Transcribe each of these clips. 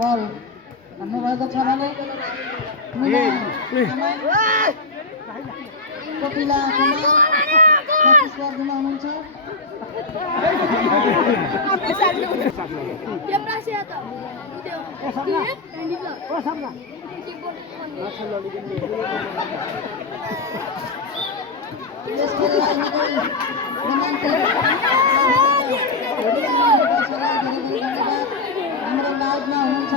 बल भन्नुभएको छ भने कपिला प्रतिस्पर्धीमा हुनुहुन्छ हाम्रो लाइभमा हुनुहुन्छ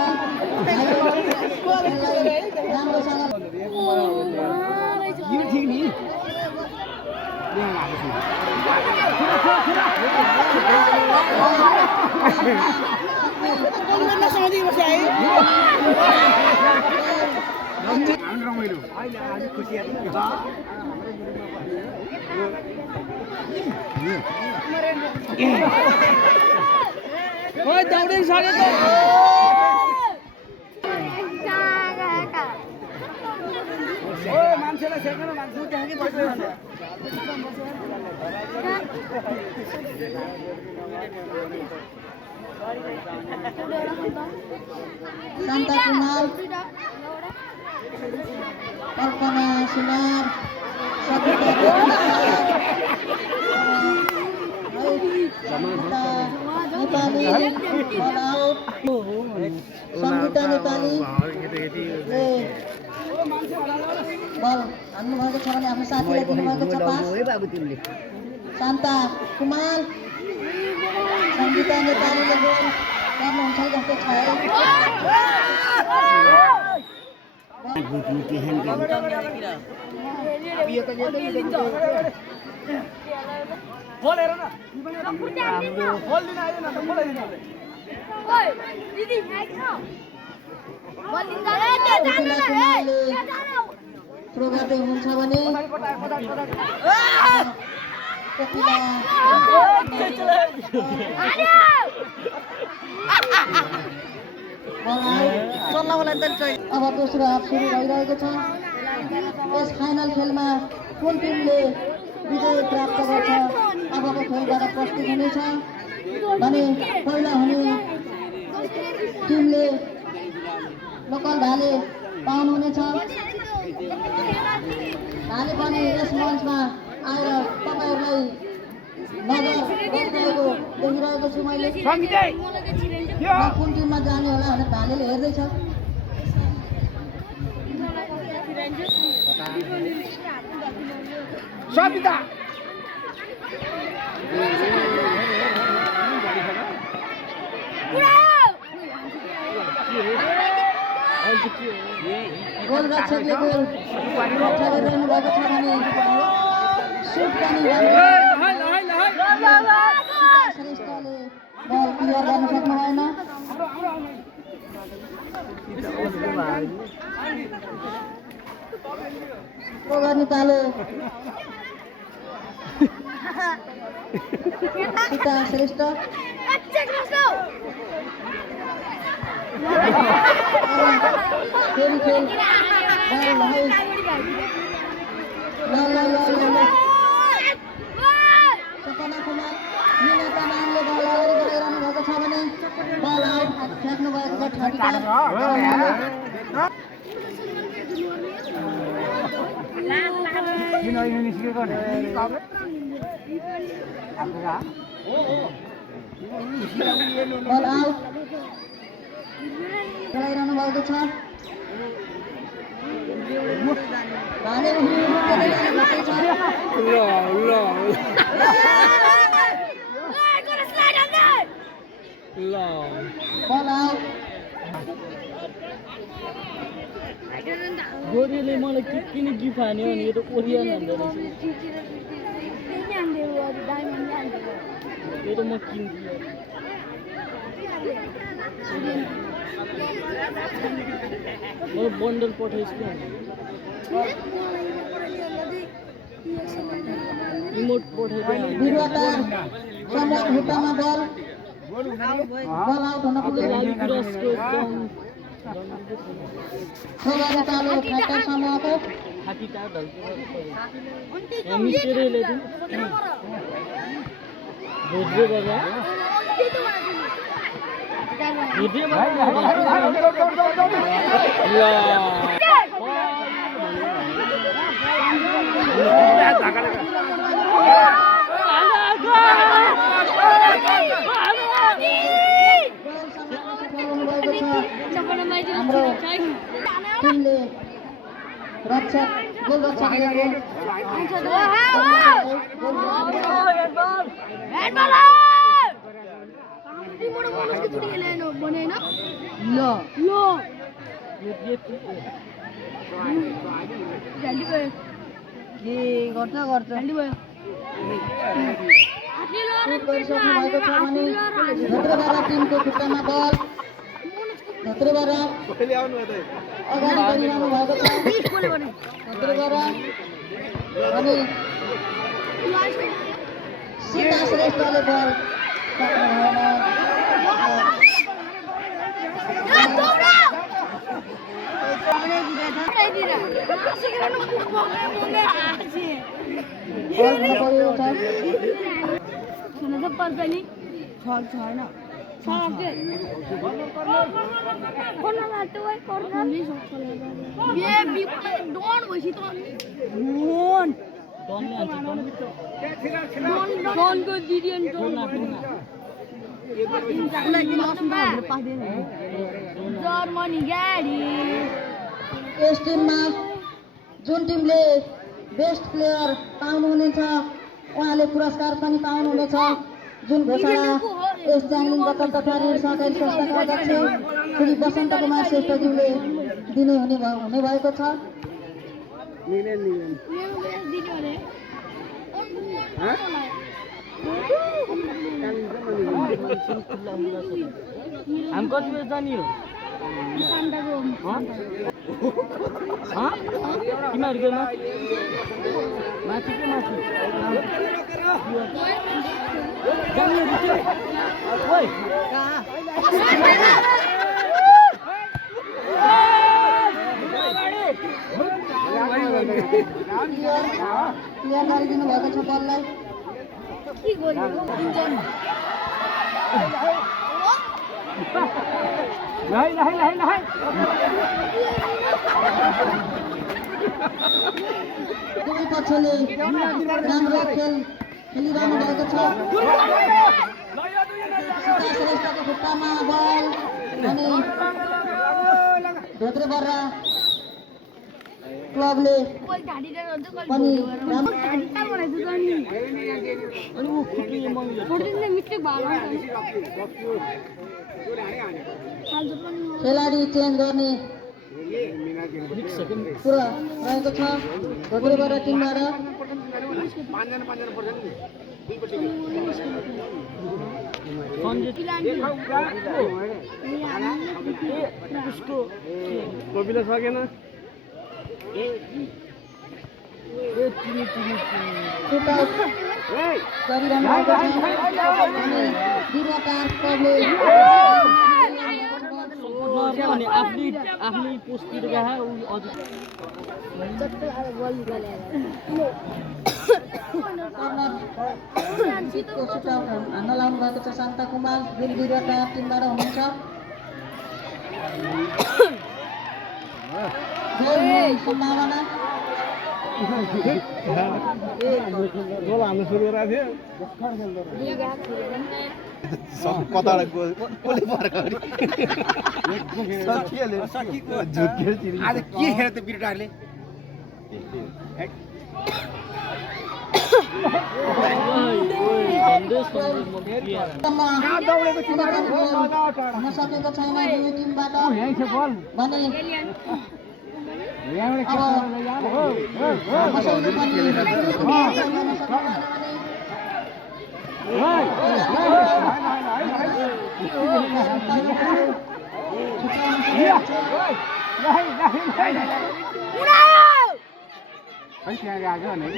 राम्रोसँग दौडिङ सकेको मान्छेलाई सेकेर मान्छे त्यहाँ कि बसिरहेको शान्ता कुमार कल्पना सुनार नेपाली सङ्गीता नेपाली बल हान्नुभएको छ भने आफ्नो साथीलाई दिनुभएको छ पास शान्ता कुमार सङ्गीता नेपालीले गोल गर्नुहुन्छ जस्तो छ थ्रो गर्दै हुनुहुन्छ भने अब दोस्रो हाफ सुरु भइरहेको छ यस फाइनल खेलमा कुन टिमले विजय प्राप्त गर्छ अबको खेलबाट प्रस्तुत हुनेछ भने पहिला हुने टिमले लोकल भाले पाउनुहुनेछ भाले पनि यस मञ्चमा आएर तपाईँहरूलाई नजर गरिरहेको देखिरहेको छु मैले कुन टिममा जाने होला भनेर भालेले हेर्दैछ सबिता गोल रक्षकले गोल ठगिरहनु भएको छ भने सुट पनि श्रेष्ठले बल क्लियर गर्न सक्नु भएन गर्ने पालो सीता श्रेष्ठ फेरि खेल सपना कुमार मिना तामाङले बल अगाडि बढाइरहनु भएको छ भने बल आउट फ्याँक्नु भएको छ ठिकाना बल आउट खेलाइरहनु भएको छ भाले बल आउट गोरीले मलाई किन गिफ्ट हान्यो भने यो त ओरियन हान्दो रहेछ यो त म किन्छु म बन्डल पठाइछु रिमोट पठाइदिए बिरुवाटार सम्राट हुट्टामा बल आउट हुन पुग्यो लाली क्रसको एकदम छोगारी चालु फ्याक्टर समूहको हात्ती टाढ ढल्केको यहाँ मिस्टेरै ल्याइदिउँ भोज्रे गर्दा भोज्रे हाम्रो टिमले रक्षक गोलरक्षकले के गर्छ गर्छ गरिसक्नु भएको छ भने धोत्रेबारा टिमको खुट्टामा बल धोत्रेबारा अगाडि बढिरहनु भएको छ धोत्रेबारा अनि सीता श्रेष्ठले बल जर्मनी गाडी यस टिममा जुन टिमले बेस्ट प्लेयर पाउनुहुनेछ उहाँले पुरस्कार पनि पाउनुहुनेछ जुन घोषणा यस च्याङ्लिङबाट तथा ऋण सहकारी संस्थाका अध्यक्ष श्री बसन्त कुमार श्रेष्ठज्यूले दिने हुने भएको छ हामी कति बजी जाने हो तिमीहरूको माथि के माथि क्लियर गरिदिनु भएको छ बललाई दुवै पक्षले राम्रो खेल खेलिरहनु भएको छ श्रेष्ठको खुट्टामा बल अनि धोत्रेबर्रा क्लबले पनि खेलाडी चेन्ज गर्ने कुरा रहेको छ धोत्रेबर्रा टिमबाट कपिला सकेन गरिरहनु भएको छ अनि बिरुवाटार क्लबले भने आफ्नै पोस्टतिर गए अझ हान्न लाउनु भएको छ शान्ता कुमार जुन बिरुवाटार टिमबाट हुनुहुन्छ सम्भावना गोल हाल्नु सुरु गरेको थियो कता गोले फर्काउने आज के खेर त बिरुटाले हुन सकेको छैन दुवै टिमबाट भने Phải xe ra cái này.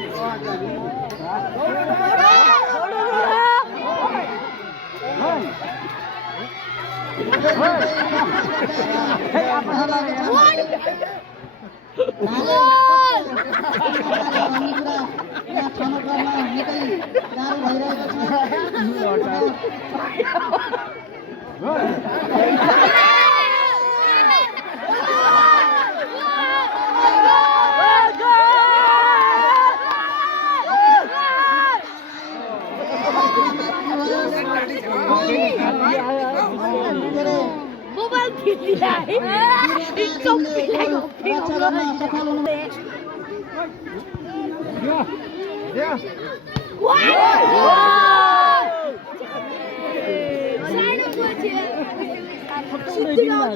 Mobile खिच्दिला है चौक पिलाको सानो पछि